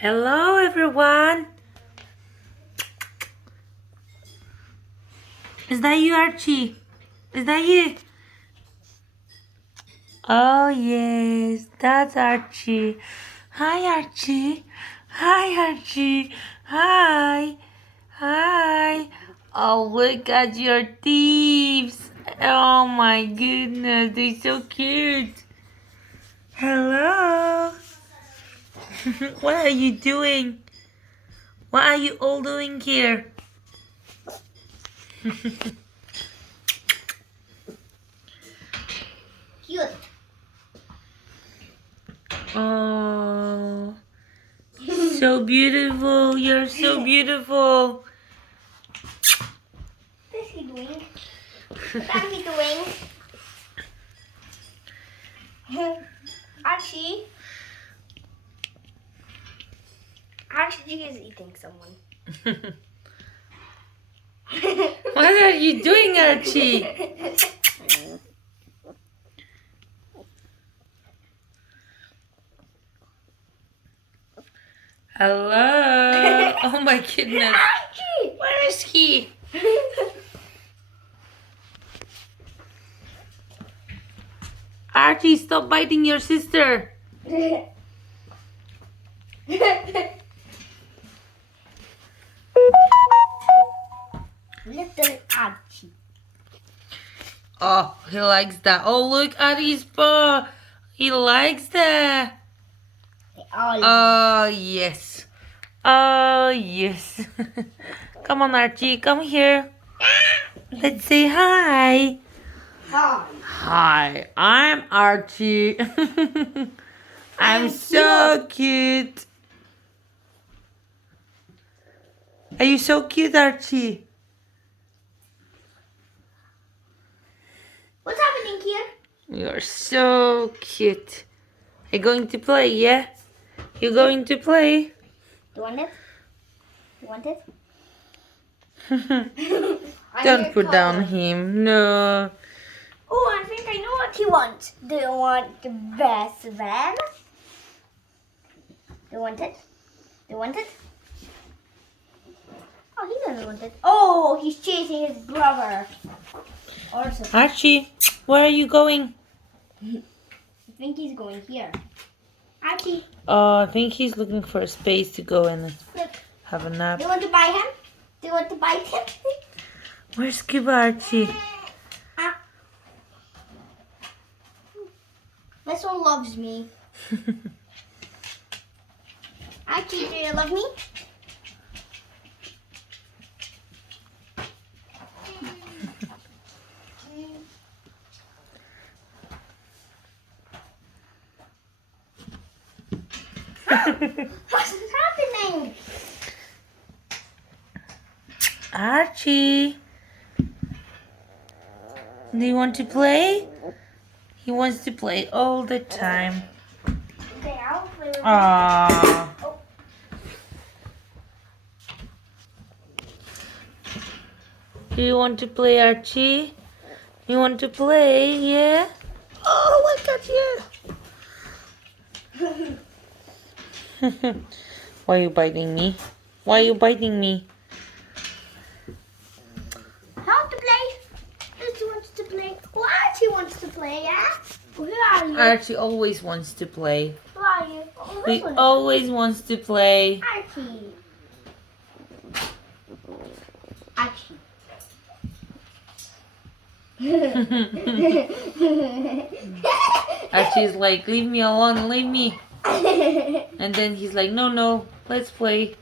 Hello, everyone. Is that you, Archie? Is that you? Oh, yes, that's Archie. Hi, Archie. Hi, Archie. Hi. Hi. Oh, look at your teeth. Oh, my goodness. They're so cute. Hello. What are you doing? What are you all doing here? Cute. Oh, so beautiful. You're so beautiful. What is he doing? What are we doing? Archie is eating someone. What are you doing, Archie? Hello. Oh my goodness. Archie! Where is he? Archie, stop biting your sister. Little Archie. Oh, he likes that. Oh, look at his paw. He likes that. Oh, yes. Oh, yes. Come on, Archie. Come here. Let's say hi. Hi. Hi, I'm Archie. I'm so cute. Are you so cute, Archie? What's happening here? You're so cute. Are you going to play, yeah? You going to play? You want it? You want it? Don't put down him. No. Oh, I think I know what he wants. Do you want the best friend? Do you want it? Do you want it? Oh, he doesn't want it. Oh, he's chasing his brother. Also, Archie, where are you going? I think he's going here. Archie, Oh, I think he's looking for a space to go and look. have a nap. Do you want to buy him? Do you want to bite him? Where's Cuba, Archie? Ah. This one loves me. Archie, do you love me? What's happening? Archie, do you want to play? He wants to play all the time. Okay, I'll play with Aww. Oh. Do you want to play, Archie? You want to play, yeah? Oh, look at you. Why are you biting me? Why are you biting me? How to play? Archie wants to play. Oh, Archie wants to play, yeah? Who are you? Archie always wants to play. Who are you? Oh, He this one. always wants to play. Archie. Archie. Archie's like, leave me alone, leave me. And then he's like, no, no, let's play.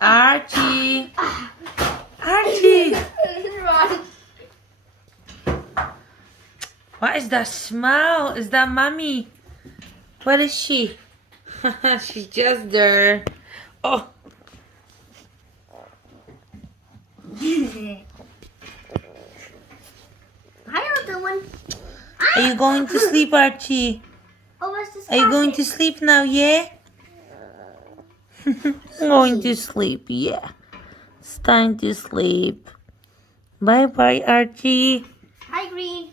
Archie. Archie. Run. What is that smell? Is that mommy? Where is she? She's just there. Oh. Hi, little one. Are you going to sleep, Archie? Oh, what's this? Are you going to sleep now, yeah? Going to sleep, yeah. It's time to sleep. Bye-bye, Archie. Hi, Green.